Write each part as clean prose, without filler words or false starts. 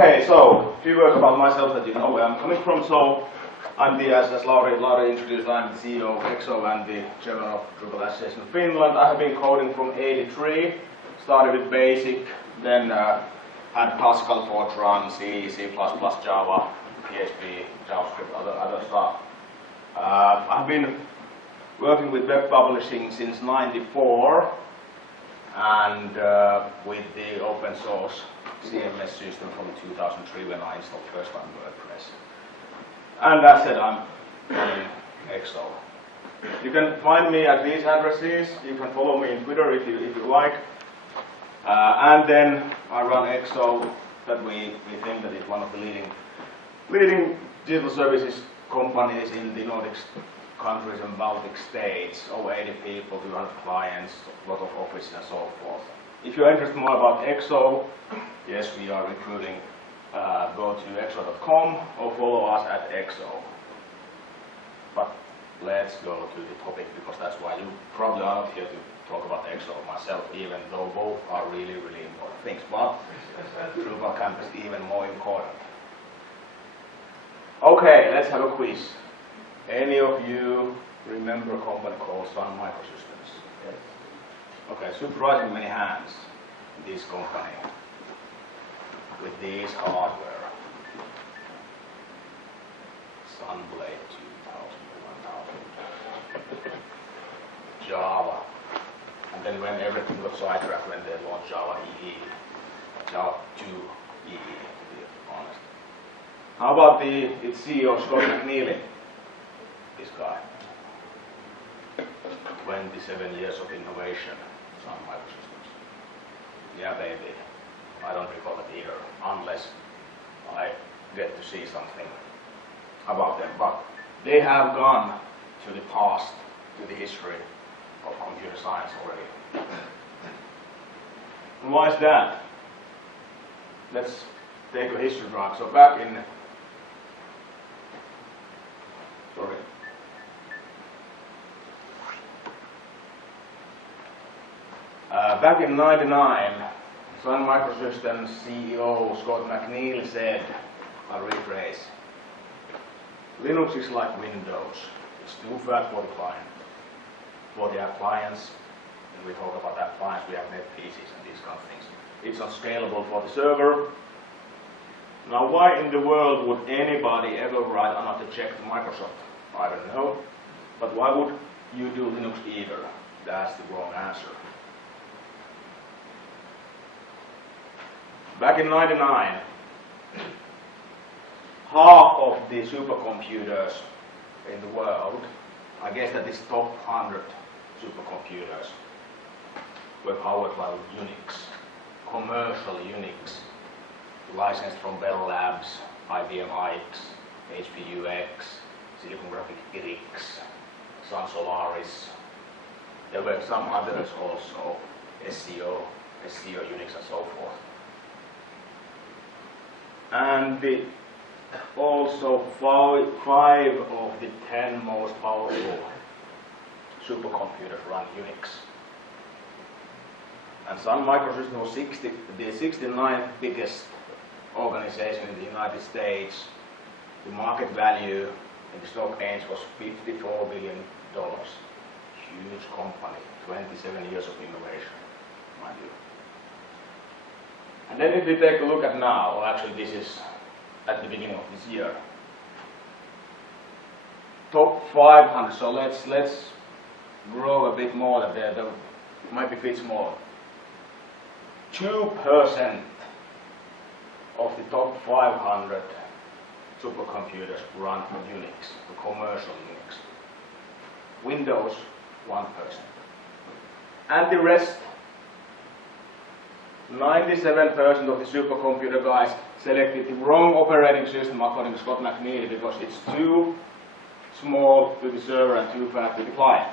Okay, so a few words about myself that you know where I'm coming from. So I'm the, as Lauri introduced, I'm the CEO of EXO and the chairman of Drupal Association of Finland. I have been coding from '83, started with BASIC, then had classical Fortran, C, C++, Java, PHP, JavaScript, other stuff. I've been working with web publishing since '94 and with the open source CMS system from 2003 when I installed first time WordPress. And as said, I'm running EXO. You can find me at these addresses. You can follow me on Twitter if you like. And then I run EXO, that we think that is one of the leading digital services companies in the Nordic countries and Baltic states. Over 80 people, 200 clients, a lot of offices and so forth. If you're interested more about EXO, yes, we are recruiting. Go to exo.com or follow us at EXO. But let's go to the topic, because that's why you probably are not here to talk about EXO myself, even though both are really, really important things. But DrupalCamp is even more important. Okay, let's have a quiz. Any of you remember a company called Sun Microsystems? Yes. Okay, surprisingly many hands in this company with this hardware. Sunblade 2000, 1000. Java. And then when everything got sidetracked, when they launched Java EE, Java 2 EE, to be honest. How about its CEO, Scott McNeely? This guy. 27 years of innovation, Sun Microsystems. Yeah, baby. I don't recall it either, unless I get to see something about them. But they have gone to the past, to the history of computer science already. And why is that? Let's take a history drug. So back in, back in '99, Sun Microsystems CEO Scott McNeely said, I'll rephrase, Linux is like Windows. It's too fast for the client. For the appliance, and we talk about appliance, we have net PCs and these kind of things. It's not scalable for the server. Now, why in the world would anybody ever write another check to Microsoft? I don't know. But why would you do Linux either? That's the wrong answer. Back in '99, half of the supercomputers in the world, I guess that is top 100 supercomputers, were powered by Unix, commercial Unix, licensed from Bell Labs, IBM iX, HP UX, Silicon Graphics IRIX, Sun Solaris. There were some others also, SCO Unix and so forth. And also 5 of the 10 most powerful supercomputers run Unix. And Sun Microsystems was the 69th biggest organization in the United States. The market value in the stock exchange was $54 billion. Huge company, 27 years of innovation, mind you. And then if we take a look at now, well, actually this is at the beginning of this year. Top 500, so let's grow a bit more than there, might be a bit smaller. 2% of the top 500 supercomputers run on Unix, the commercial Unix. Windows, 1%. And the rest, 97% of the supercomputer guys selected the wrong operating system according to Scott McNeely because it's too small to the server and too fast to the client.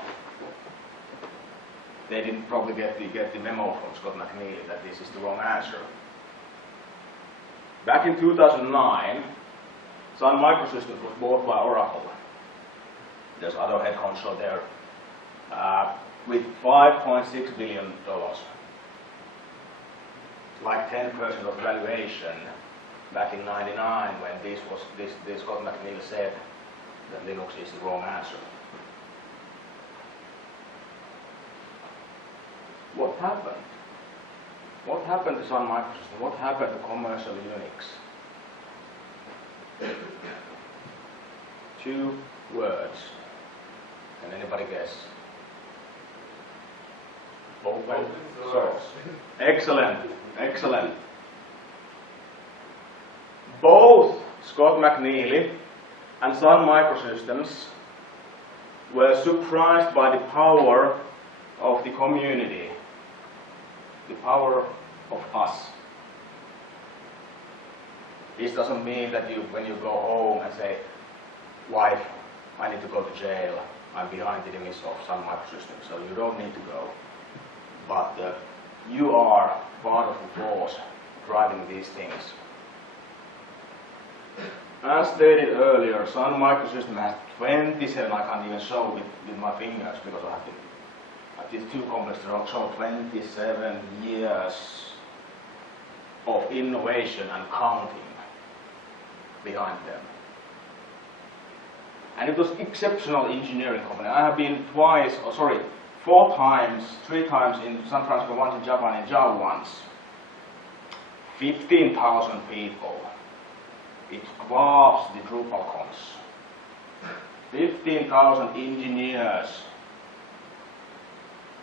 They didn't probably get the memo from Scott McNeely that this is the wrong answer. Back in 2009, Sun Microsystems was bought by Oracle. There's other head honcho there with $5.6 billion. Like 10% of valuation back in '99 when this Scott McNeil said that Linux is the wrong answer. What happened? What happened to Sun Microsystem? What happened to commercial Unix? 2 words. Can anybody guess? Open source. Excellent, excellent. Both Scott McNeil and Sun Microsystems were surprised by the power of the community, the power of us. This doesn't mean that when you go home and say, wife, I need to go to jail, I'm behind the limits of Sun Microsystems, so you don't need to go. But you are part of the force driving these things. As stated earlier, Sun Microsystems has 27, I can't even show with my fingers because I have these 2 complex to show 27 years of innovation and counting behind them. And it was exceptional engineering company. I have been 3 times in San Francisco, once in Japan, in Java once. 15,000 people. It dwarfs the DrupalCamps. 15,000 engineers.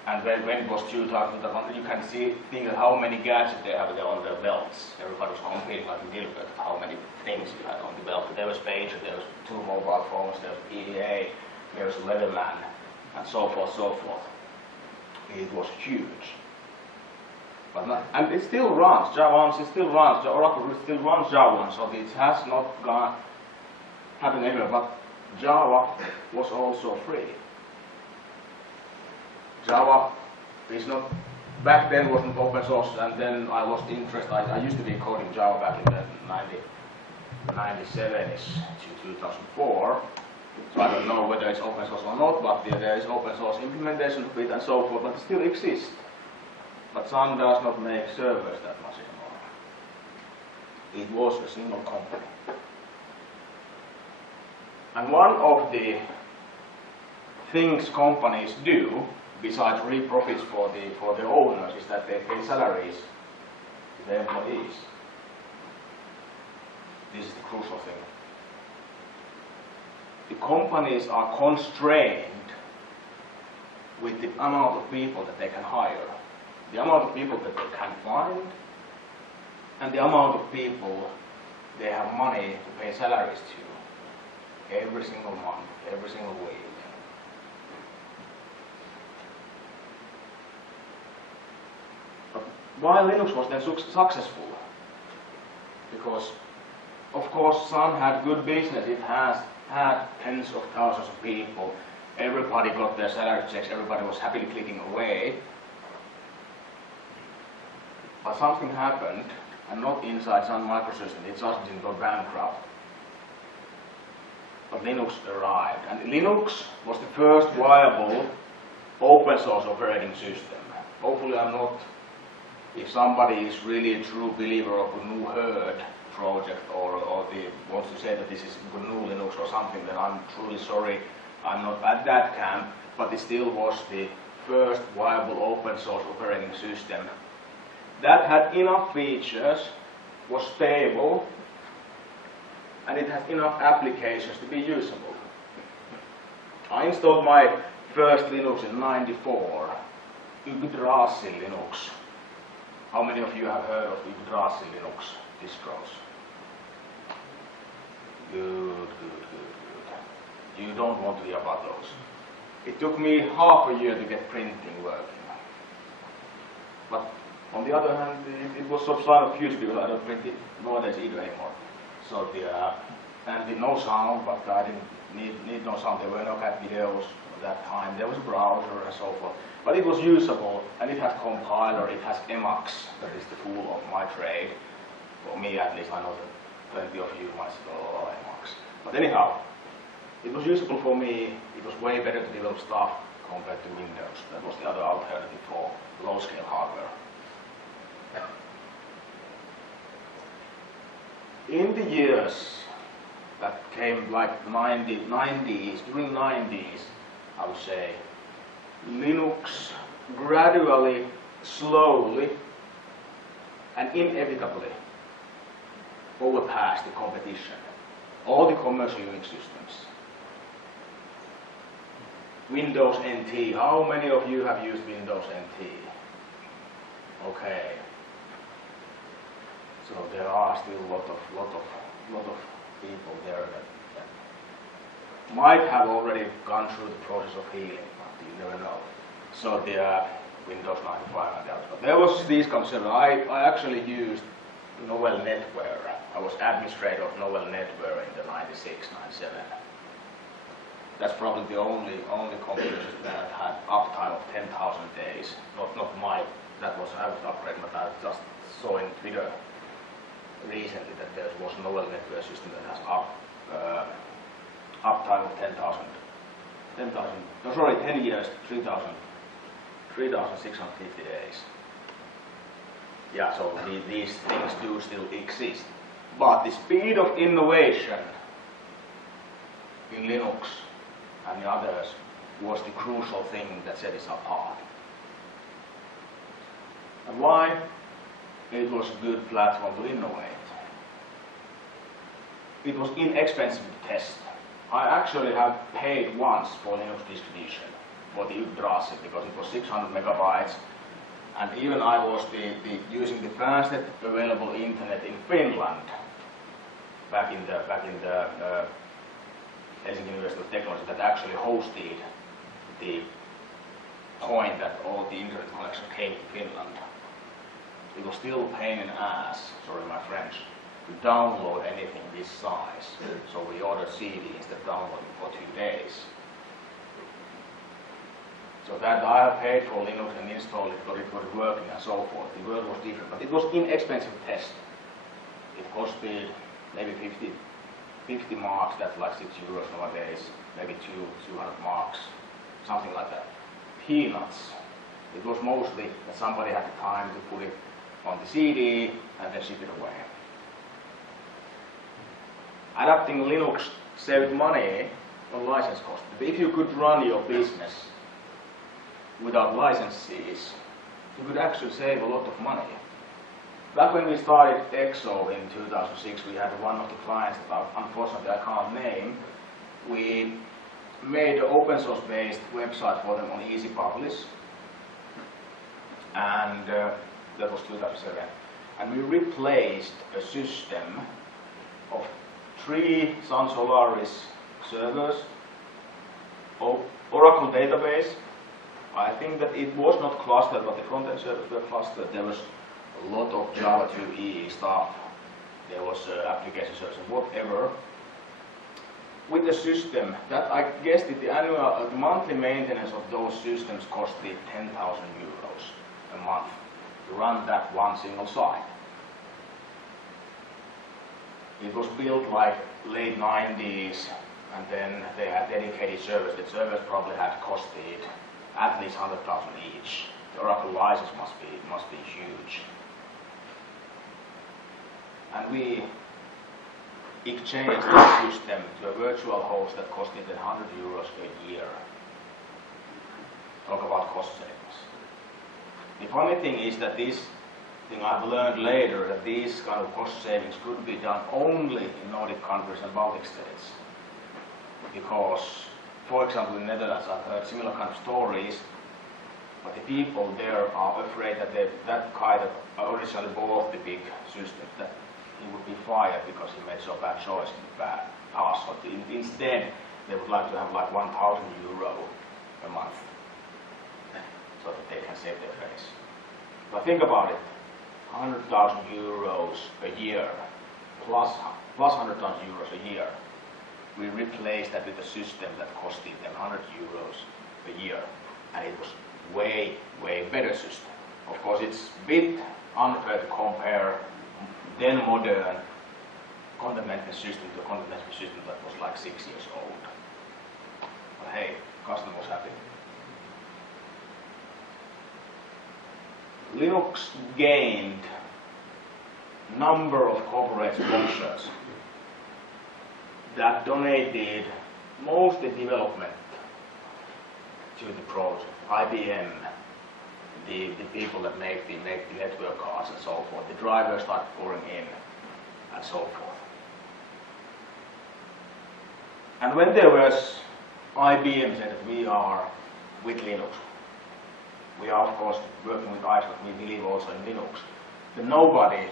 And when it was 2001, you can think of how many gadgets they have on their belts. Everybody was competing like a Gilbert, how many things you had on the belt. There was pager, there was 2 mobile phones, there was PDA, there was Leatherman, and so forth, so forth. It was huge. But and it still runs, Java, it still runs, Oracle still runs Java, so it has not gone happened anywhere, but Java was also free. Java is not, back then wasn't open source, and then I lost interest. I used to be coding Java back in the 97-ish to 2004. So I don't know whether it's open source or not, but there is open source implementation of it and so forth, but it still exists. But Sun does not make servers that much anymore. It was a single company. And one of the things companies do, besides reap profits for the owners, is that they pay salaries to their employees. This is the crucial thing. The companies are constrained with the amount of people that they can hire, the amount of people that they can find, and the amount of people they have money to pay salaries to every single month, every single week. Why Linux was then successful? Because, of course, Sun had good business. It has had tens of thousands of people. Everybody got their salary checks. Everybody was happily clicking away. But something happened, and not inside Sun Microsystems. It just didn't go bankrupt. But Linux arrived, and Linux was the first viable open source operating system. Hopefully I'm not. If somebody is really a true believer of GNU Herd project or wants to say that this is GNU Linux or something, then I'm truly sorry. I'm not at that camp, but it still was the first viable open source operating system that had enough features, was stable, and it had enough applications to be usable. I installed my first Linux in '94, Yggdrasil Linux. How many of you have heard of Yggdrasil Linux distros? Good. You don't want to hear about those. It took me half a year to get printing working. But on the other hand, it was some sign of use because I don't print it nowadays either anymore. So and no sound, but I didn't need no sound. There were no cat videos at that time. There was a browser and so forth. But it was usable, and it has compiler, it has Emacs, that is the tool of my trade. For me at least, I know that plenty of you might know Emacs. But anyhow, it was usable for me. It was way better to develop stuff compared to Windows. That was the other alternative for low-scale hardware. in the years that came like 90s, during 90s, I would say, Linux gradually, slowly, and inevitably overpassed the competition. All the commercial Unix systems. Windows NT, how many of you have used Windows NT? Okay. So there are still a lot of people there that might have already gone through the process of healing, but you never know. So the Windows 95 and the others. But there was this concept. I actually used Novel NetWare. I was administrator of Novel NetWare in the 96, 97. That's probably the only computer system that had uptime of 10,000 days. Not my. That was I was upgrading, but I just saw in Twitter recently that there was a Novel NetWare system that has uptime of 10 years, 3,650 days. Yeah, so these things do still exist. But the speed of innovation in Linux and the others was the crucial thing that set us apart. And why? It was a good platform to innovate. It was inexpensive to test. I actually have paid once for Linux distribution for the Yggdrasil because it was 600 megabytes, and even I was using the fastest available internet in Finland back in the Helsinki University of Technology that actually hosted the point that all the internet connection came to Finland. It was still a pain in the ass, sorry my French, to download anything this size. So we ordered CD instead of downloading for 2 days. So that I have paid for Linux and installed it, but it was working and so forth. The world was different, but it was inexpensive test. It costed maybe 50 marks, that's like 6 euros nowadays, maybe 200 marks, something like that. Peanuts. It was mostly that somebody had the time to put it on the CD and then ship it away. Adapting Linux saved money on license costs. If you could run your business without licenses, you could actually save a lot of money. Back when we started EXO in 2006, we had one of the clients that unfortunately I can't name. We made an open source based website for them on Easy Publish, and that was 2007. And we replaced a system of 3 Sun Solaris servers, Oracle database. I think that it was not clustered, but the front-end servers were clustered. There was a lot of Java 2E stuff. There was application servers and whatever. With the system, that I guess that the monthly maintenance of those systems costed 10,000 euros a month to run that one single site. It was built like late 90s, and then they had dedicated servers. The servers probably had costed at least 100,000 each. The Oracle license must be huge. And we exchanged the system to a virtual host that costed 100 euros a year. Talk about cost savings. The funny thing is that this thing I've learned later, that these kind of cost savings could be done only in Nordic countries and Baltic states. Because, for example, in the Netherlands, I've heard similar kind of stories, but the people there are afraid that that guy that originally bought the big system, that he would be fired because he made so bad choice in the past. But instead, they would like to have like 1,000 euro a month, so that they can save their face. But think about it, 100,000 euros a year, plus 100,000 euros a year. We replaced that with a system that costed them 100 euros a year, and it was way better system. Of course, it's a bit unfair to compare then modern content management system to a content management system that was like 6 years old. But hey, customer was happy. Linux gained number of corporate sponsors that donated mostly development to the project. IBM, the people that make the network cards and so forth. The drivers start pouring in and so forth. And when there was IBM said that we are with Linux, we are of course working with ICE, but we believe also in Linux, then nobody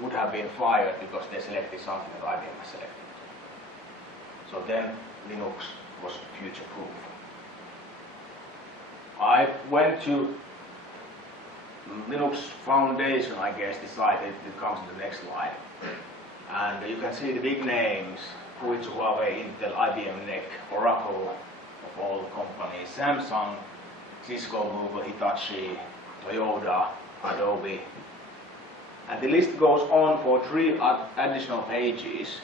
would have been fired because they selected something that IBM has selected. So then Linux was future-proof. I went to Linux Foundation, I guess, decided it comes to the next slide. And you can see the big names, Fujitsu, Huawei, Intel, IBM, NEC, Oracle, of all the companies, Samsung, Cisco, Google, Hitachi, Toyota, Adobe. And the list goes on for 3 additional pages.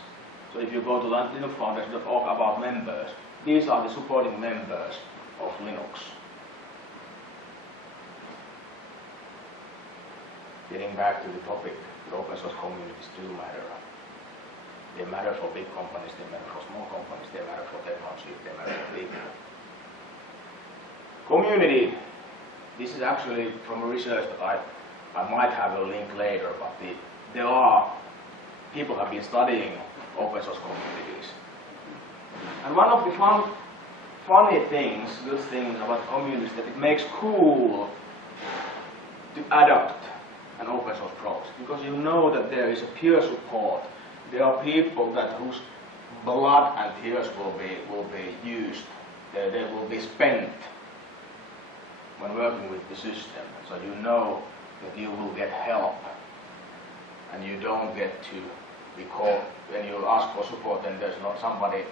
So if you go to linuxfoundation.org about members, these are the supporting members of Linux. Getting back to the topic, the open source communities do matter. They matter for big companies, they matter for small companies, they matter for technology, they matter for people. Community, this is actually from a research that I might have a link later, but there are people have been studying open source communities. And one of the funny things, good things about communities, that it makes cool to adopt an open source project, because you know that there is a peer support. There are people that whose blood and tears will be used. They will be spent when working with the system. So you know that you will get help, and you don't get to be called when you ask for support. Then there's not somebody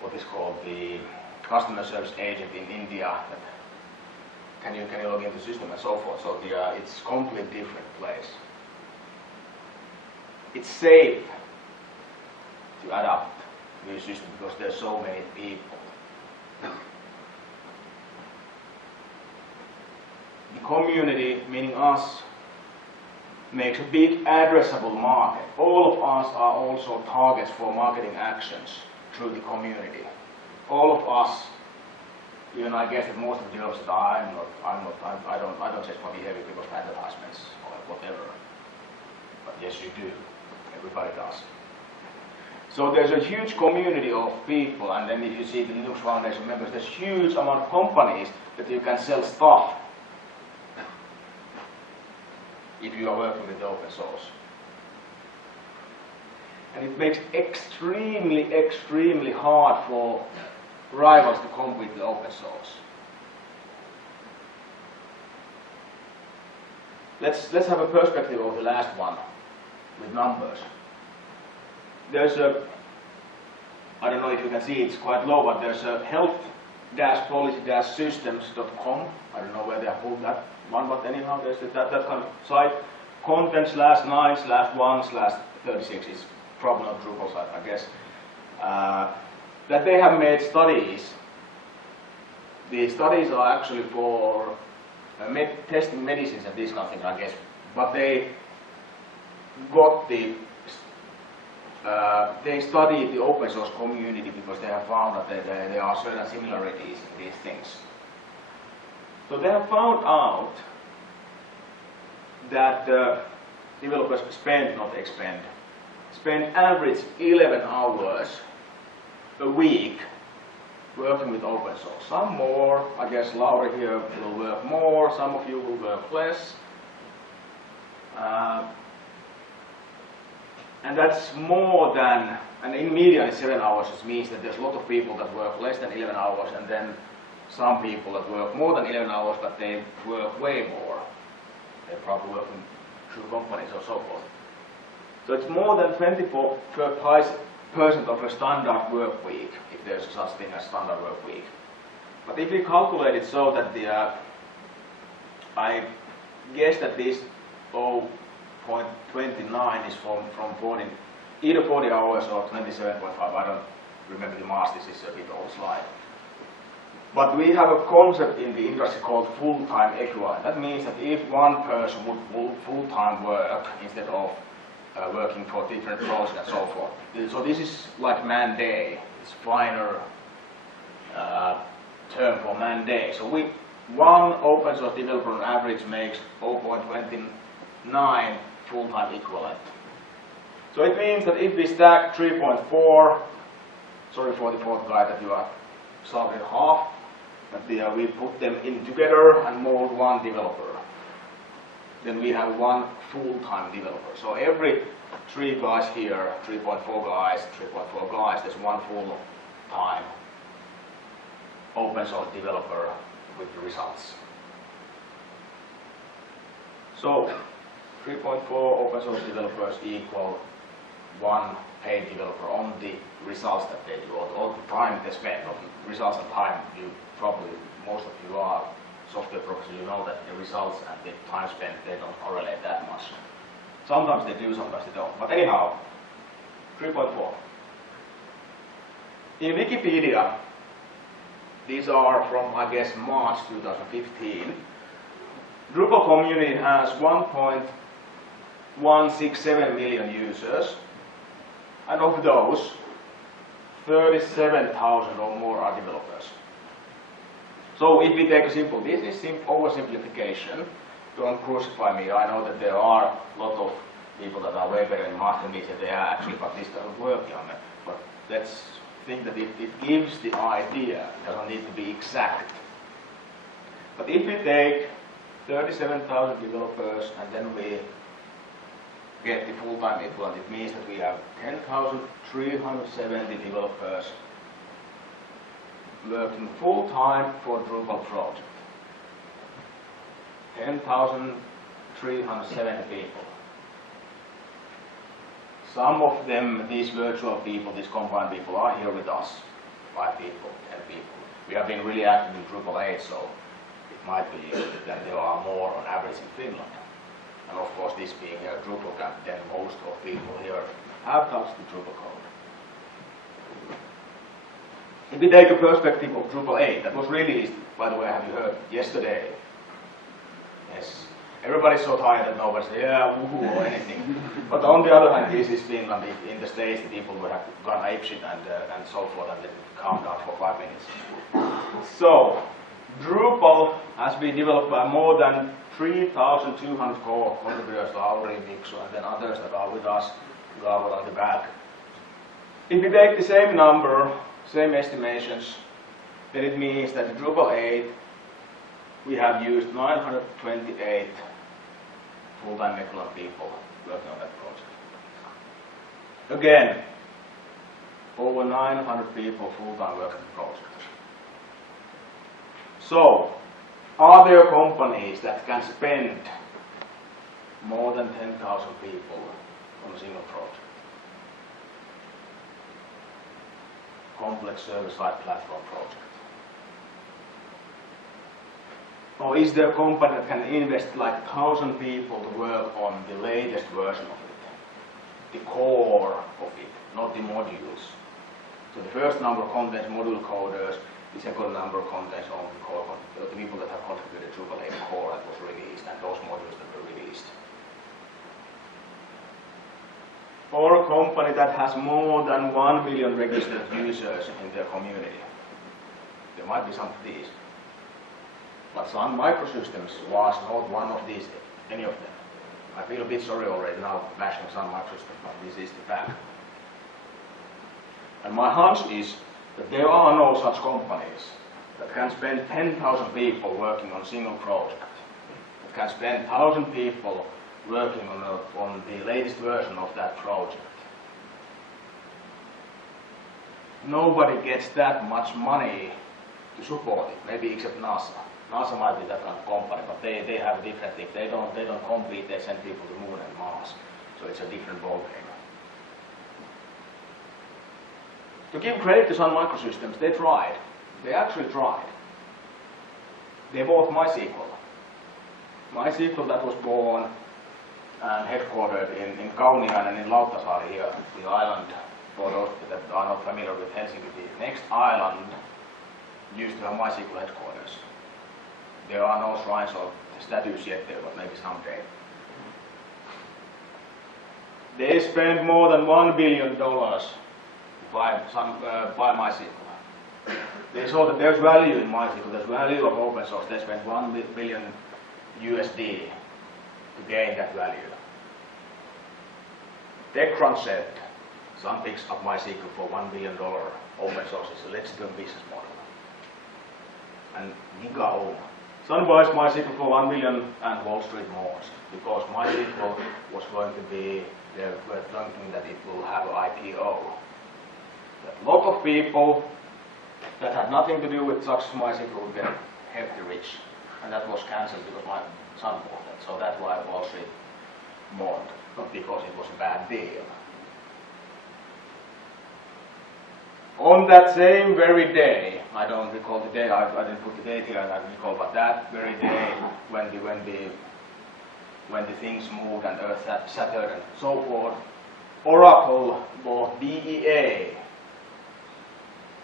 what is called the customer service agent in India. That can you log into the system and so forth. So it's completely different place. It's safe to adapt new system because there's so many people. The community, meaning us, makes a big addressable market. All of us are also targets for marketing actions through the community. All of us, even I guess that most of the jobs that I don't change my behavior because of advertisements or whatever. But yes, you do. Everybody does. So there's a huge community of people, and then if you see the Linux Foundation members, there's a huge amount of companies that you can sell stuff if you are working with open source. And it makes extremely hard for rivals to compete with open source. Let's have a perspective of the last one with numbers. There's a, I don't know if you can see, it's quite low, but there's a health-policy-systems.com. I don't know where they have pulled that one, but anyhow, there's that kind of site. Content/9/1/36 is probably not Drupal site, I guess. That they have made studies. The studies are actually for testing medicines and these kind of things, I guess. But they got they studied the open source community because they have found that there are certain similarities in these things. So they have found out that developers spend average 11 hours a week working with open source. Some more, I guess Laura here will work more, some of you will work less. And that's more than, and in media it's 7 hours, which means that there's a lot of people that work less than 11 hours, and then some people that work more than 11 hours, but they work way more. They're probably working through companies or so forth. So it's more than 24% of a standard work week, if there's such thing as standard work week. But if we calculate it so that I guess that this 0.29 is from either 40 hours or 27.5. I don't remember the mass. This is a bit old slide. But we have a concept in the industry called full-time equivalent. That means that if one person would full-time work instead of working for different projects and so forth. So this is like man day. It's finer term for man day. So one open source developer on average makes 0.29 full-time equivalent. So it means that if we stack 3.4, sorry for the fourth guy that you are solving half, but we put them in together and mold one developer. Then we have one full-time developer. So every 3 guys here, 3.4 guys, 3.4 guys, there's one full-time open source developer with the results. So 3.4 open source developers equal one paid developer on the results that they do, or the time they spend on results and time. You probably, most of you are software professors, you know that the results and the time spent, they don't correlate that much. Sometimes they do, sometimes they don't. But anyhow, 3.4. In Wikipedia, these are from, I guess, March 2015. Drupal community has 1.167 million users, and of those, 37,000 or more are developers. So if we take a simple, this is oversimplification. Don't crucify me. I know that there are a lot of people that are way better in math than me, that they are actually, but this doesn't work on it. But let's think that it gives the idea. It doesn't need to be exact. But if we take 37,000 developers and then we get the full-time equivalent, it means that we have 10,370 developers working full-time for Drupal project. 10,370 people. Some of them, these virtual people, these combined people, are here with us. 5 people, 10 people. We have been really active in Drupal 8, so it might be that there are more on average in Finland. And of course, this being a DrupalCamp, then most of people here have touched the Drupal code. If we take a perspective of Drupal 8, that was released, by the way, have you heard, yesterday? Yes. Everybody's so tired that nobody says, yeah, woohoo, or anything. But on the other hand, this is Finland. In the States, the people would have gone apeshit and so forth, and let it calm down for 5 minutes. So, Drupal has been developed by more than 3,200 core contributors, Lauri, Miksu, and then others that are with us, Gabriel on the back. If we take the same number, same estimations, then it means that in Drupal 8, we have used 928 full-time equivalent people working on that project. Again, over 900 people full-time working on the project. So, are there companies that can spend more than 10,000 people on a single project? Complex server-side platform project. Or is there a company that can invest like 1,000 people to work on the latest version of it? The core of it, not the modules. So the first number contains module coders, the second number contains only the people that have contributed to Drupal 8 core that was released and those modules that were released. Or a company that has more than 1 million registered users in their community. There might be some of these. But Sun Microsystems was not one of these, any of them. I feel a bit sorry already now bashing Sun Microsystems, but this is the fact. And my hunch is that there are no such companies that can spend 10,000 people working on a single project, that can spend 1,000 people working on the latest version of that project. Nobody gets that much money to support it, maybe except NASA. NASA might be that kind of company, but they have different things. They don't compete, they send people to the moon and Mars. So it's a different ballgame. To give credit to Sun Microsystems, they tried. They actually tried. They bought MySQL. MySQL that was born and headquartered in Kauniainen and in Lauttasaari here, the island, for those that are not familiar with Helsinki, the next island used to have MySQL headquarters. There are no shrines or statues yet there, but maybe someday. They spend more than $1 billion to buy MySQL. They saw that there's value in MySQL, there's value of open source. They spent $1 billion USD to gain that value. TechCrunch said, Sun picks up MySQL for $1 billion open source. It's a legitimate business model. And Giga own. Sun buys MySQL for $1 billion and Wall Street mourns because MySQL was going to be, they were thinking that it will have an IPO. A lot of people that had nothing to do with success MySQL would get hefty rich. And that was cancelled because my son bought that. So that's why Wall Street mourned, not because it was a bad deal. On that same very day, I don't recall the day, I didn't put the date here, I don't recall, but that very day when the things moved and Earth shattered and so forth, Oracle bought BEA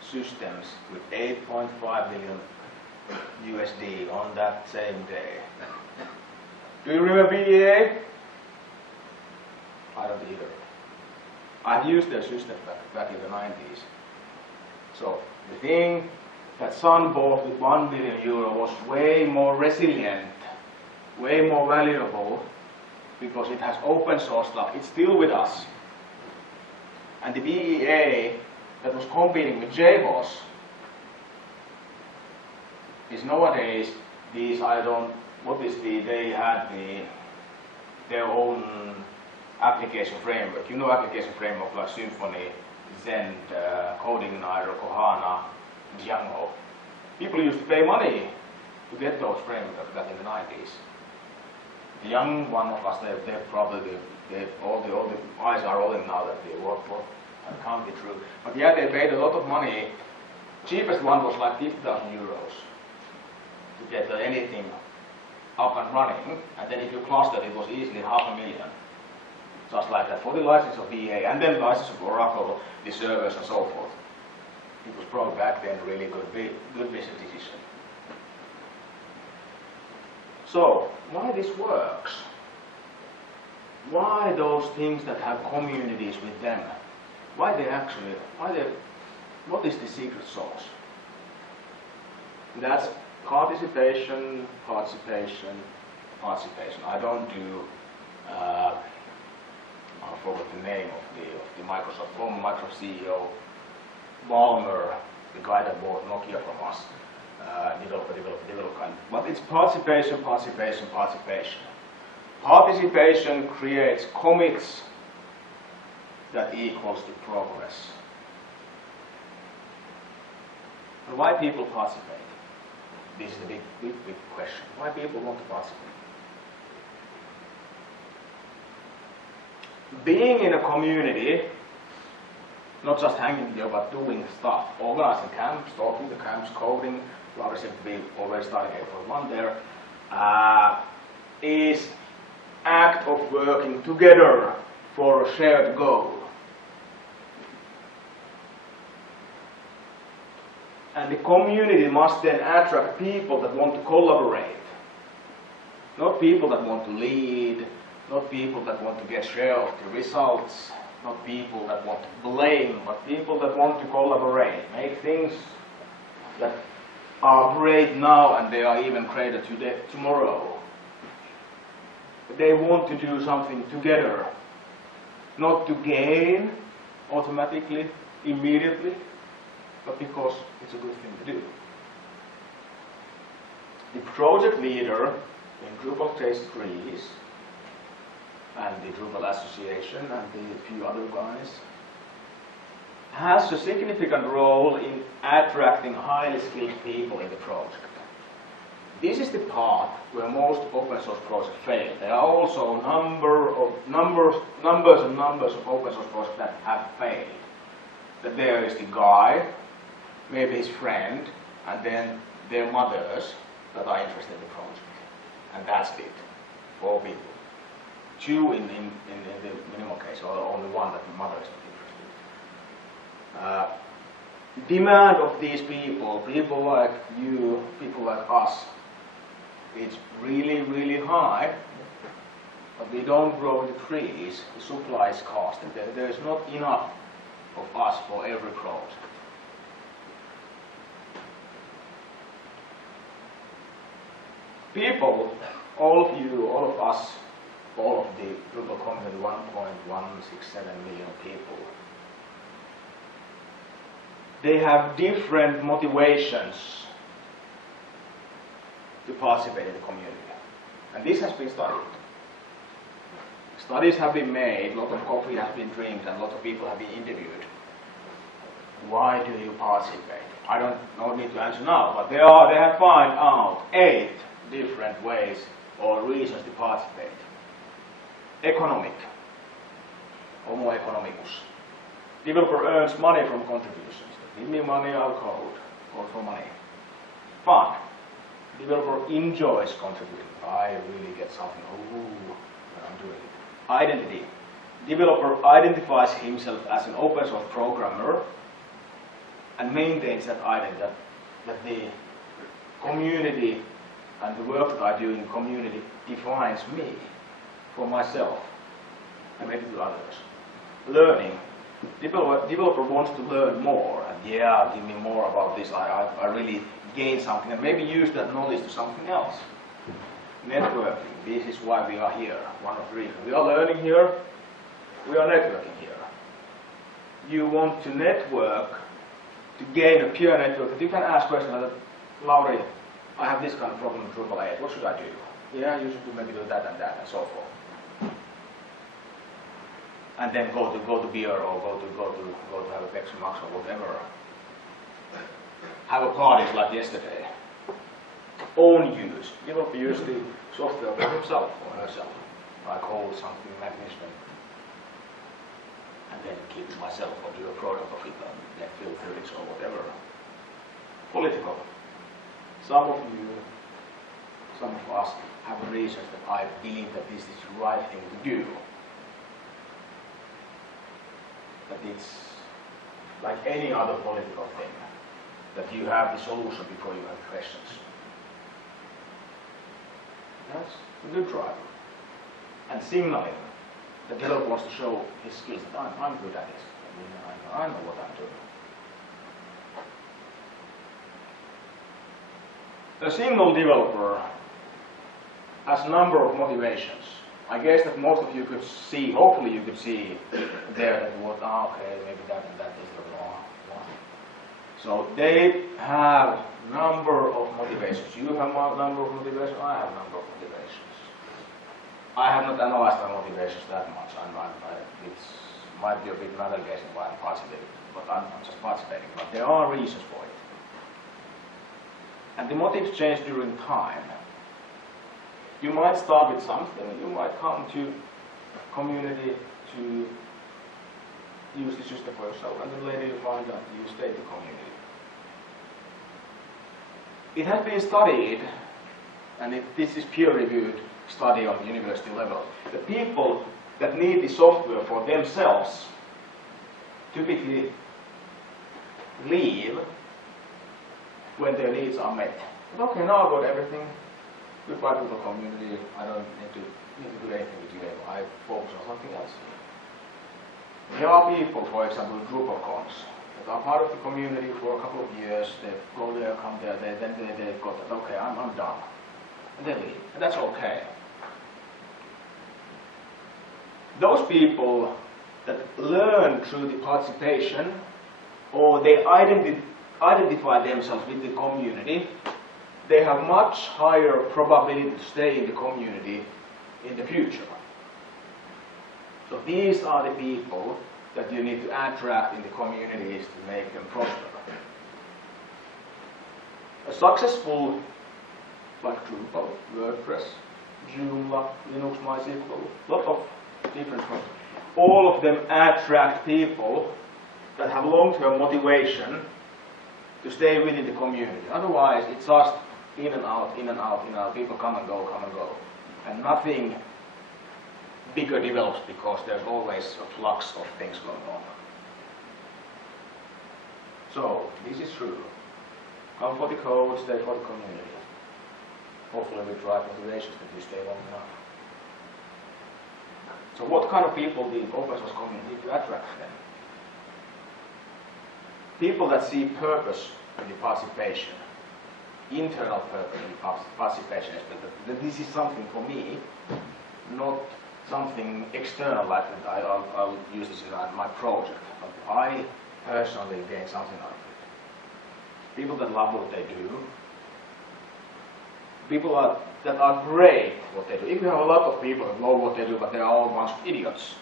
Systems with $8.5 billion USD on that same day. Do you remember BEA? I don't either. I've used their system back in the 90s. So the thing that Sun bought with €1 billion was way more resilient, way more valuable, because it has open source stuff. It's still with us. And the BEA that was competing with JBoss is nowadays these, they had their own application framework. You know application framework like Symfony, Zend, CodingNight, Kohana, Django. People used to pay money to get those frameworks back in the 90s. The young one of us, they're probably, all the eyes are rolling now that they work for and can't be true. But yeah, they paid a lot of money. Cheapest one was like 50,000 euros to get anything up and running. And then if you clustered, it was easily $500,000. Just like that, for the license of BA, and then license of Oracle, the servers and so forth. It was probably back then a really good business decision. So, why this works? Why those things that have communities with them? What is the secret sauce? That's participation, participation, participation. I don't do I forgot the name of the Microsoft, former Microsoft CEO, Ballmer, the guy that bought Nokia from us, developer. But it's participation, participation, participation. Participation creates commits that equals to progress. And why people participate? This is the big question. Why people want to participate? Being in a community, not just hanging there, but doing stuff, organizing camps, talking to camps, coding, Laura seems to be already starting April 1 there, is act of working together for a shared goal. And the community must then attract people that want to collaborate, not people that want to lead, not people that want to get share of the results, not people that want to blame, but people that want to collaborate, make things that are great now and they are even greater tomorrow. They want to do something together, not to gain automatically, immediately, but because it's a good thing to do. The project leader in Drupal Case 3s and the Drupal Association and the few other guys has a significant role in attracting highly skilled people in the project. This is the part where most open source projects fail. There are also numbers of open source projects that have failed. That there is the guy, maybe his friend, and then their mothers that are interested in the project. And that's it. 4 people. 2 in the minimal case, or only 1 that the mother is not interested. demand of these people, people like you, people like us, it's really, really high, but we don't grow the trees, the supply is constant. There is not enough of us for every growth. People, all of you, all of us, all of the Drupal community, 1.167 million people, they have different motivations to participate in the community. And this has been studied. Studies have been made, a lot of coffee has been drank, and a lot of people have been interviewed. Why do you participate? I don't need to answer now, but they have found out 8 different ways or reasons to participate. Economic, homo economicus. Developer earns money from contributions. Give me money, I'll code for money. Fun. Developer enjoys contributing. I really get something, when I'm doing it. Identity. Developer identifies himself as an open source programmer and maintains that identity, that the community and the work that I do in the community defines me for myself and maybe to others. Learning. Developer wants to learn more, and yeah, give me more about this. I really gain something, and maybe use that knowledge to something else. Networking. This is why we are here. One of the reasons. We are learning here. We are networking here. You want to network to gain a pure network. You can ask questions like, Lauri, I have this kind of problem with Drupal 8. What should I do? Yeah, you should maybe do that, and so forth. And then go to beer or go to have a Pepsi Max or whatever. Have a party like yesterday. Own use. Developer use the software for himself or herself. I code something magnificent. And then keep it myself or do a product of it and then filter it or whatever. Political. Some of you, some of us have reasons that I believe that this is the right thing to do. That it's like any other political thing, that you have the solution before you have questions. That's a good driver. And signaling, the developer wants to show his skills, that I'm good at this. I know what I'm doing. A single developer has a number of motivations. I guess that most of you could see, hopefully you could see there that okay, maybe that and that is wrong. So they have a number of motivations. You have a number of motivations, I have a number of motivations. I have not analyzed my motivations that much. It might be a bit navigating why I'm participating, but I'm just participating. But there are reasons for it. And the motives change during time. You might start with something, you might come to community to use the system for yourself, and then later you find out you stay to community. It has been studied, and this is peer-reviewed study on the university level. The people that need the software for themselves typically leave when their needs are met. But okay, now I've got everything. Goodbye to the community. I don't need to do anything with you anymore. I focus on something else. There are people, for example, DrupalCons, that are part of the community for a couple of years. They go there, come there, then they've got that. Okay, I'm done, and they leave, and that's okay. Those people that learn through the participation, or they identify themselves with the community, they have much higher probability to stay in the community in the future. So these are the people that you need to attract in the communities to make them prosper. A successful, like Drupal, WordPress, Joomla, Linux, MySQL, lot of different ones. All of them attract people that have long-term motivation to stay within the community. Otherwise, it's just in and out, in and out, in and out. People come and go, and nothing bigger develops because there's always a flux of things going on. So, this is true. Come for the code, stay for the community. Hopefully we drive motivations that you stay long enough. So what kind of people the open source community to attract then? People that see purpose in the participation, internal purpose in the participation, that this is something for me, not something external like that I'll use this in my project. But I personally gain something out of it. People that love what they do, people that are great at what they do. If you have a lot of people that know what they do, but they are all a bunch of idiots,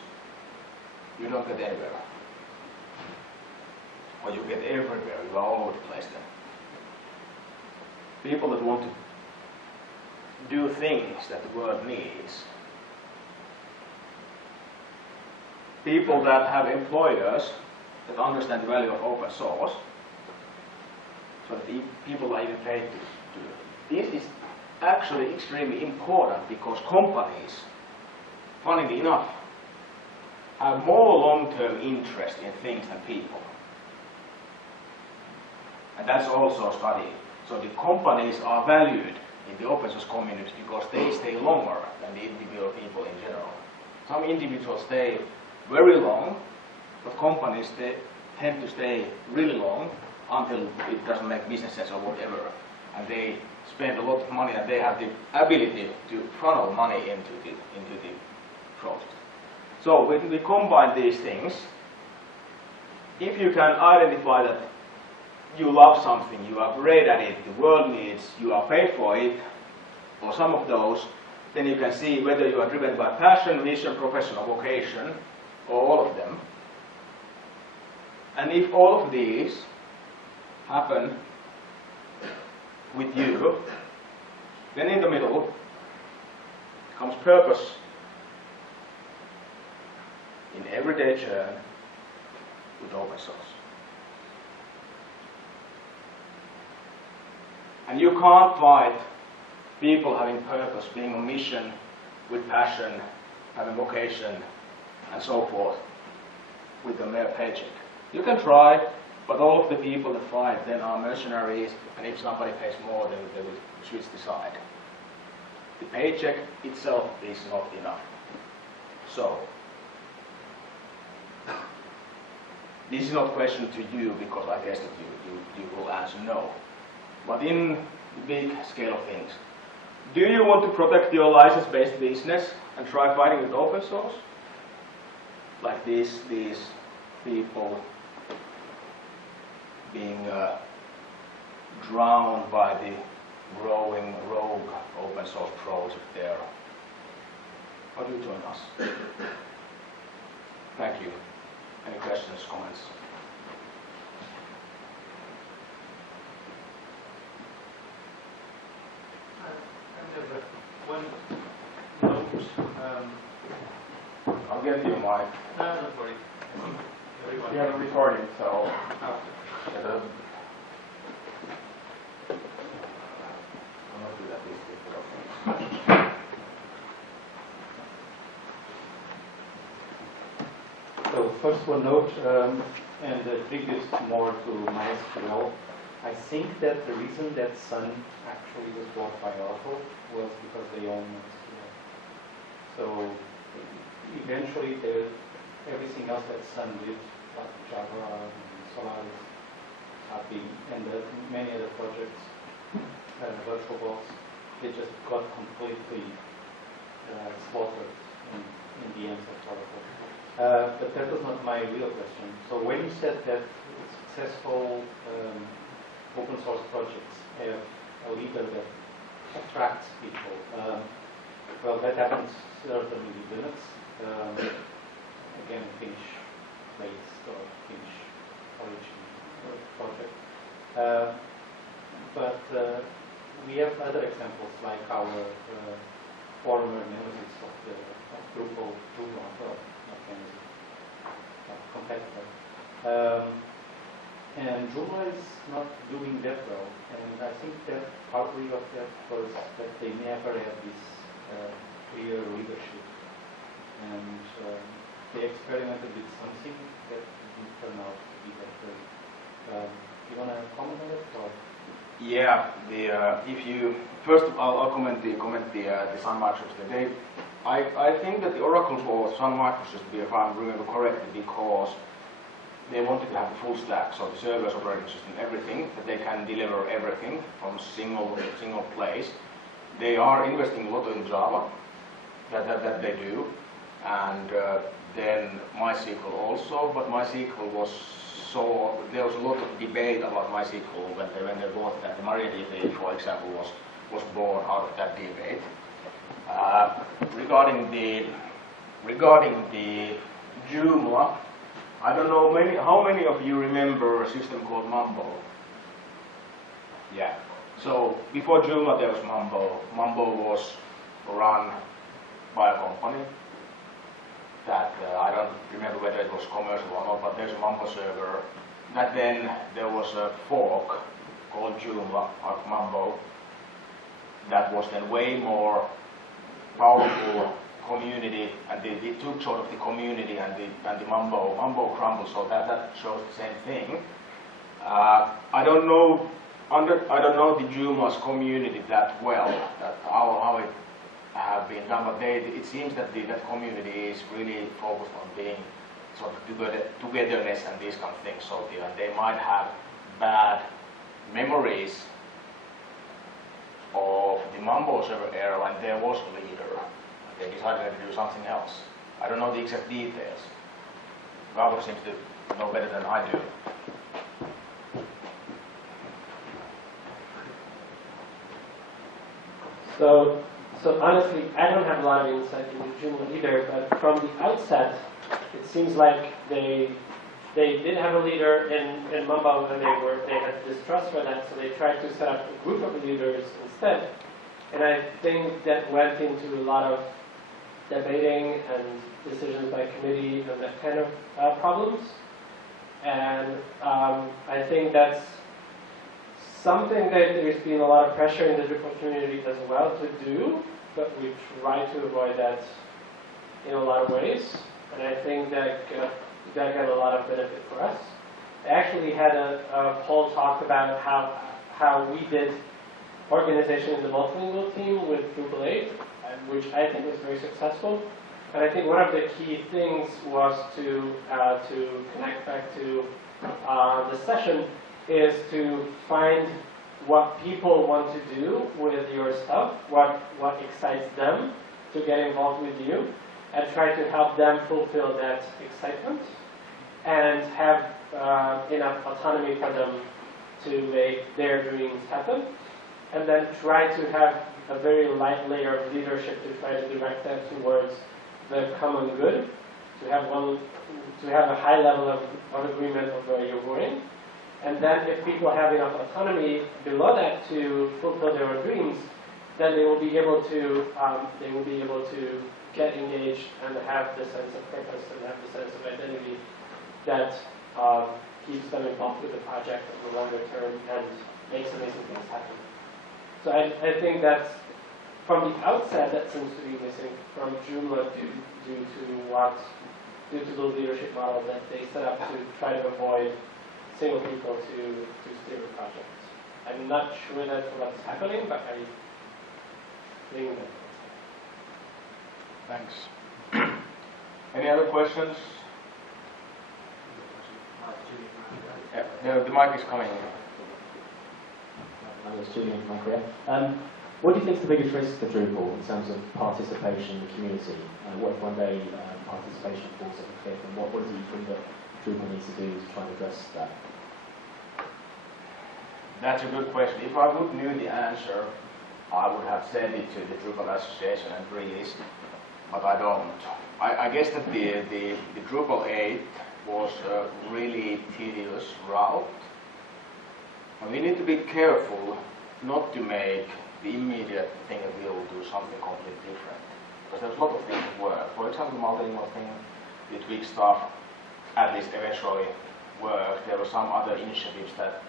you don't get anywhere. Or you get everywhere, you are all over the place then. People that want to do things that the world needs. People that have employers that understand the value of open source, so that people are even paid to do it. This is actually extremely important because companies, funnily enough, have more long-term interest in things than people. And that's also studied. So the companies are valued in the open source community because they stay longer than the individual people in general. Some individuals stay very long, but companies they tend to stay really long until it doesn't make business sense or whatever. And they spend a lot of money and they have the ability to funnel money into the project. So when we combine these things, if you can identify that you love something, you are great at it, the world needs, you are paid for it, or some of those, then you can see whether you are driven by passion, vision, profession, or vocation, or all of them. And if all of these happen with you, then in the middle comes purpose in everyday churn with open source. And you can't fight people having purpose, being on mission, with passion, having vocation, and so forth, with a mere paycheck. You can try, but all of the people that fight then are mercenaries, and if somebody pays more, then they will switch the side. The paycheck itself is not enough. So, this is not a question to you, because I guess that you will answer no. But in the big scale of things, do you want to protect your license-based business and try fighting with open source? Like these people being drowned by the growing rogue open source project there. How do you join us? Thank you. Any questions, comments? One note. I'll get you my. No, don't worry. We have a recording, so. Oh. I'll not do that this So first one note, and the biggest more to MySQL. I think that the reason that Sun actually was bought by Oracle was because they own MySQL. So eventually, everything else that Sun did, like Java and Solaris, and many other projects, VirtualBox, they just got completely slaughtered in the hands of Oracle. But that was not my real question. So when you said that successful open source projects have a leader that attracts people, well, that happens certainly with Linux. Again, Finch based or Finch origin project. But we have other examples like our former nemesis of Drupal, competitor. And Joomla is not doing that well, and I think that partly of that was that they never had this clear leadership, and they experimented with something that didn't turn out to be that great. You want to comment on it? Or? Yeah, if you first, I'll comment the Sun microservices. I think that the Oracle bought Sun microservices, if I remember correctly, because they wanted to have the full stack, so the servers, operating system, everything, that they can deliver everything from single place. They are investing a lot in Java, that they do, and then MySQL also, but MySQL was there was a lot of debate about MySQL when they bought that. The MariaDB, for example, was born out of that debate. Regarding the Joomla, I don't know how many of you remember a system called Mambo? Yeah. So before Joomla there was Mambo. Mambo was run by a company that I don't remember whether it was commercial or not, but there's a Mambo server. That then there was a fork called Joomla of Mambo that was then way more powerful community, and it took sort of the community and the Mambo crumble, so that shows the same thing. I don't know the Joomla's community that well, how it have been done, but it seems that that community is really focused on being sort of togetherness and these kind of things. So they might have bad memories of the Mambo server era, and there was a leader. They decided to do something else. I don't know the exact details. Gabor seems to know better than I do. So honestly, I don't have a lot of insight into Joomla either, but from the outset, it seems like they did have a leader in Mambo, and they had distrust for that, so they tried to set up a group of leaders instead. And I think that went into a lot of debating and decisions by committee and that kind of problems. And I think that's something that there's been a lot of pressure in the Drupal community as well to do, but we try to avoid that in a lot of ways. And I think that got a lot of benefit for us. I actually had a whole talk about how we did organization in the multilingual team with Drupal 8, which I think was very successful. And I think one of the key things was to connect back to the session is to find what people want to do with your stuff, what excites them to get involved with you, and try to help them fulfill that excitement, and have enough autonomy for them to make their dreams happen, and then try to have a very light layer of leadership to try to direct them towards the common good, to have a high level of agreement of where you're going. And then if people have enough autonomy below that to fulfill their own dreams, then they will be able to get engaged and have the sense of purpose and have the sense of identity that keeps them involved with the project in the longer term and makes amazing things happen. So I think that's, from the outset, that seems to be missing from Joomla due to the leadership model that they set up to try to avoid single people to steer the project. I'm not sure that's what's happening, but I think that. Thanks. Any other questions? Yeah, the mic is coming. My name is Julian from my career. What do you think is the biggest risk for Drupal in terms of participation in the community? What if one day participation falls off a cliff, and what do you think that Drupal needs to do to try and address that? That's a good question. If I would knew the answer, I would have sent it to the Drupal Association and Greece, but I don't. I guess that the Drupal 8 was a really tedious route. And we need to be careful not to make the immediate thing that we will do something completely different. Because there's a lot of things that work. For example, the multilingual thing, the tweak stuff, at least eventually worked. There were some other initiatives that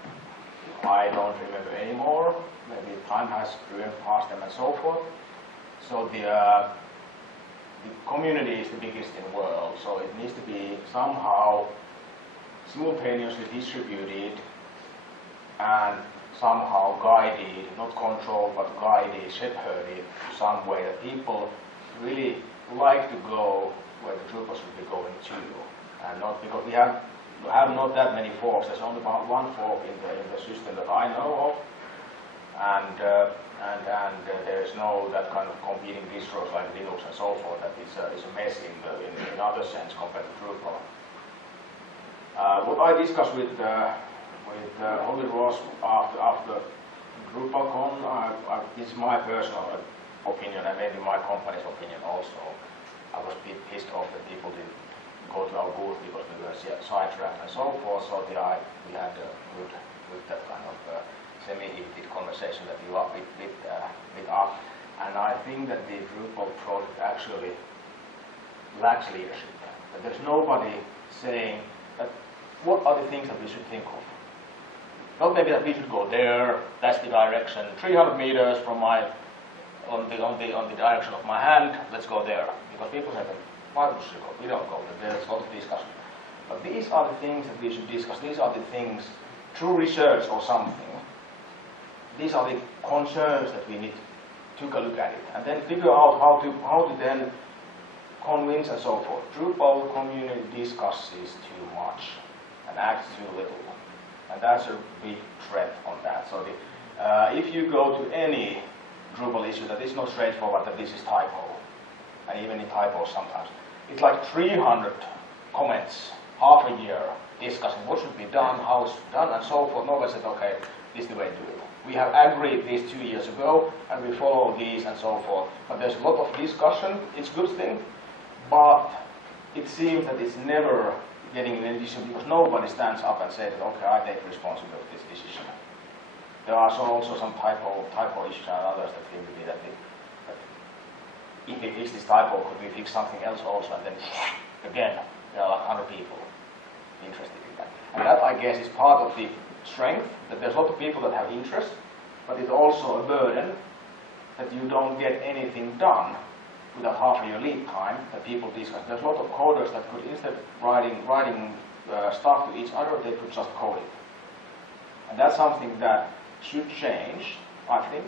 I don't remember anymore. Maybe time has driven past them and so forth. So the community is the biggest in the world, so it needs to be somehow simultaneously distributed and somehow guided, not controlled, but guided, shepherded some way that people really like to go where the Drupal should be going to, and not because we have not that many forks. There's only about one fork in the system that I know of, and there's no that kind of competing distros like Linux and so forth. That is a mess in other sense compared to Drupal. What I discussed with Holly Ross after DrupalCon, this is my personal opinion and maybe my company's opinion also. I was a bit pissed off that people didn't go to our booth because we were sidetracked and so forth. So we had a good that kind of semi-heated conversation that you are with us. And I think that the Drupal project actually lacks leadership. That there's nobody saying that what are the things that we should think of. Not maybe that we should go there, that's the direction, 300 meters from my, on the direction of my hand, let's go there. Because people say, why should we go? We don't go there, there's a lot of discussion. But these are the things that we should discuss, these are the things, through research or something, these are the concerns that we need to take a look at it. And then figure out how to then convince and so forth. Drupal community discusses too much and acts too little. And that's a big threat on that. So if you go to any Drupal issue that is not straightforward, that this is typo, and even in typos sometimes, it's like 300 comments, half a year, discussing what should be done, how it's done, and so forth. Nobody said, okay, this is the way to do it. We have agreed this 2 years ago, and we follow these and so forth. But there's a lot of discussion, it's a good thing, but it seems that it's never getting an decision because nobody stands up and says, okay, I take responsibility for this decision. There are also some typo issues and others that seem to be that if we fix this typo, could we fix something else also? And then again, there are like 100 people interested in that. And that, I guess, is part of the strength, that there's a lot of people that have interest, but it's also a burden that you don't get anything done without half a year lead time that people discuss. There's a lot of coders that could, instead of writing stuff to each other, they could just code it. And that's something that should change, I think.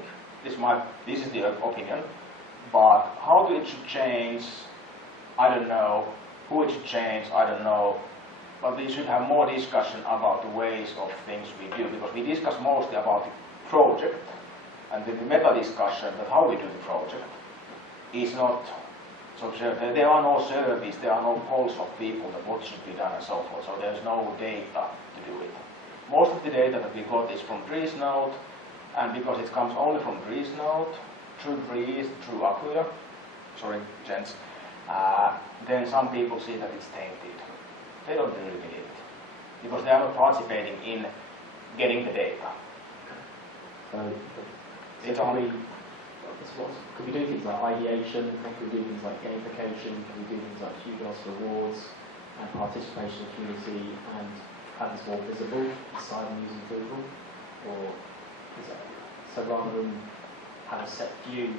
This is the opinion. But how it should change, I don't know. Who it should change, I don't know. But we should have more discussion about the ways of things we do, because we discuss mostly about the project, and the meta discussion that how we do the project is not, so there are no surveys, there are no polls of people that what should be done and so forth, so there's no data to do it. Most of the data that we got is from Trees Node, and because it comes only from Trees Node, through Trees, through Acquia, sorry, gents, then some people see that it's tainted. They don't really believe it, because they are not participating in getting the data. Could we do things like ideation? Could we do things like gamification? Could we do things like kudos, rewards, and participation in the community, and have this more visible aside from using Drupal? Or is that, so rather than have a set view,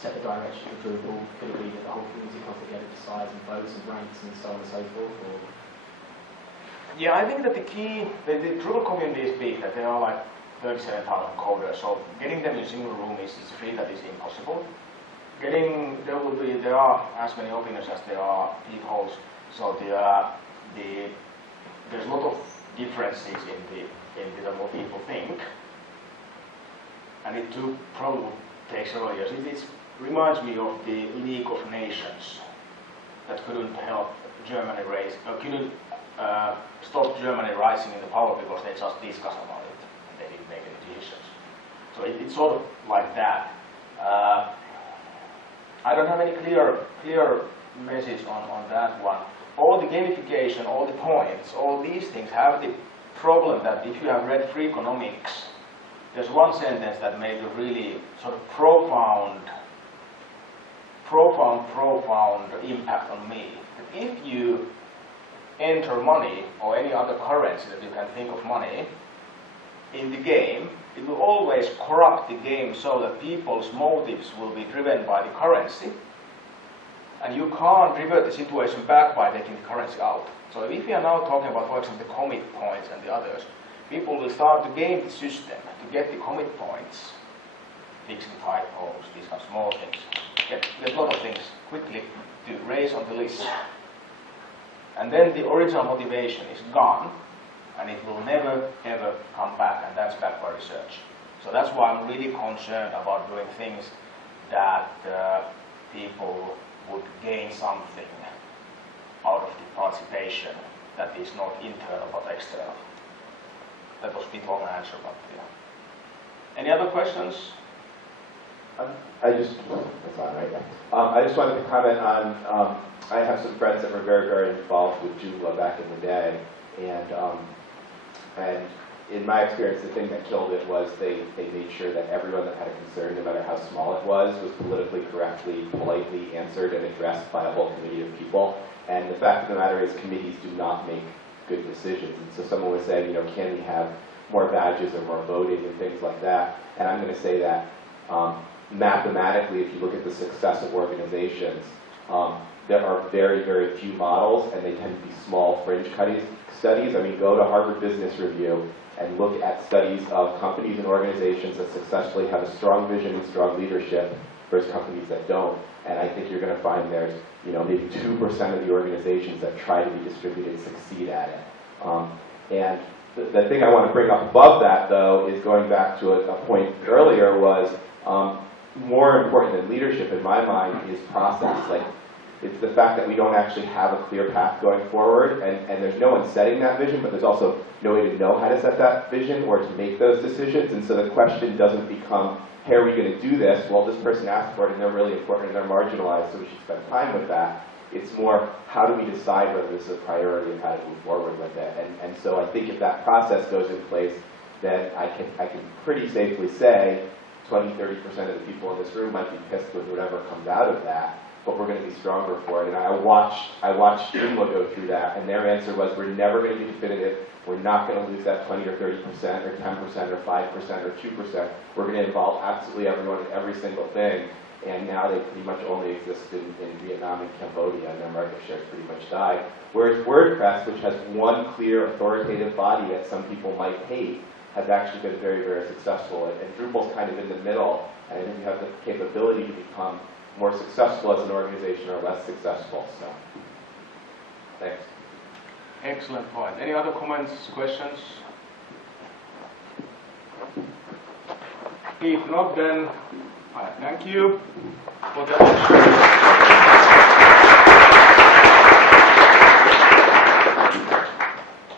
set the direction of Drupal, could it be that the whole community comes together, decides and votes and ranks and so on and so forth? Or? Yeah, I think that the key, the Drupal community is big, that there are like 37,000 coders, so getting them in a single room is a field that is impossible. There are as many opinions as there are peepholes, so there's a lot of differences in what people think, and it probably take several years. It reminds me of the League of Nations that couldn't help Germany couldn't stop Germany rising in the power because they just discussed about it and they didn't make any decisions. So it's sort of like that. I don't have any clear message on that one. All the gamification, all the points, all these things have the problem that if you have read Freakonomics, there's one sentence that made a really sort of profound impact on me. That if you enter money or any other currency that you can think of money in the game, it will always corrupt the game so that people's motives will be driven by the currency And you can't revert the situation back by taking the currency out. So if we are now talking about, for example, the commit points and the others, people will start to game the system to get the commit points, fixing typos, these kind of small things, get a lot of things quickly to raise on the list. And then the original motivation is gone, and it will never ever come back, and that's backed by research. So that's why I'm really concerned about doing things that people would gain something out of the participation that is not internal but external. That was a bit long answer, but yeah. Any other questions? That's on right now. I just wanted to comment on, I have some friends that were very, very involved with Drupal back in the day, and in my experience, the thing that killed it was they made sure that everyone that had a concern, no matter how small it was politically correctly, politely answered and addressed by a whole committee of people. And the fact of the matter is committees do not make good decisions. And so someone was saying, can we have more badges or more voting and things like that? And I'm going to say that mathematically, if you look at the success of organizations, there are very, very few models, and they tend to be small fringe studies. I mean, go to Harvard Business Review and look at studies of companies and organizations that successfully have a strong vision and strong leadership versus companies that don't. And I think you're going to find there's, maybe 2% of the organizations that try to be distributed succeed at it. And the thing I want to bring up above that, though, is going back to a point earlier was more important than leadership in my mind is process. Like, it's the fact that we don't actually have a clear path going forward, and there's no one setting that vision, but there's also no way to know how to set that vision or to make those decisions. And so the question doesn't become, hey, are we going to do this? Well, this person asked for it, and they're really important, and they're marginalized, so we should spend time with that. It's more, how do we decide whether this is a priority and how to move forward with it? And so I think if that process goes in place, then I can pretty safely say 20-30% of the people in this room might be pissed with whatever comes out of that, but we're going to be stronger for it. And I watched Joomla go through that, and their answer was, we're never going to be definitive. We're not going to lose that 20 or 30% or 10% or 5% or 2%. We're going to involve absolutely everyone in every single thing. And now they pretty much only exist in Vietnam and Cambodia, and their market share pretty much died. Whereas WordPress, which has one clear authoritative body that some people might hate, has actually been very, very successful. And Drupal's kind of in the middle, and I think you have the capability to become more successful as an organization or less successful. So, thanks. Excellent point. Any other comments, questions? If not, then I thank you for the